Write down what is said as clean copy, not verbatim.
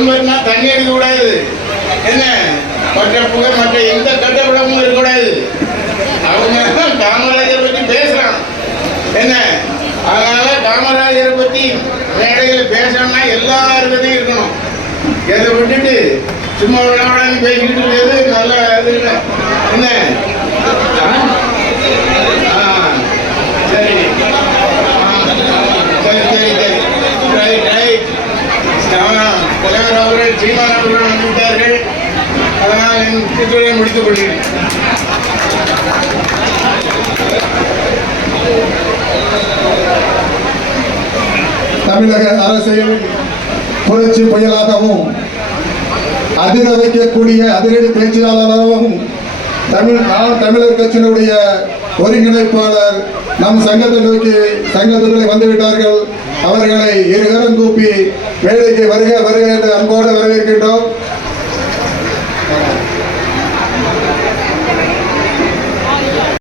பின்பற்றினா தண்ணி எடுக்கக்கூடாது. என்ன மற்ற புகை மற்ற எந்த கட்டப்படமும் இருக்கக்கூடாது. அவங்க காமராஜரை பற்றி பேசுறான். என்ன அதனால காமராஜரை பற்றி மேடையில் பேசணும்னா எல்லாருக்கும் இருக்கணும். இதை விட்டுட்டு சும்மா விடாம பேசிக்கிட்டு இருக்கிறது நல்ல இது இல்லை. என்ன சரி சரி சரி சரி ரைட் ரைட். தலைவர் அவர்கள் சீமான் அவர்கள் வந்துவிட்டார்கள். அதனால் என் கூட்டுரையை முடித்துக் கொள்கிறேன். தமிழக அரசியல் புரட்சி புயலாகவும் அதிர வைக்கக்கூடிய அதிரடி பேச்சாளராகவும் தமிழர் கட்சியினுடைய ஒருங்கிணைப்பாளர் நம் சங்கத்தை நோக்கி சங்கத்துக்குள்ளே வந்துவிட்டார்கள். அவர்களை இருகரம் கூப்பி மேடைக்கு வருக வருக என்று அன்போடு வரவேற்கின்றோம்.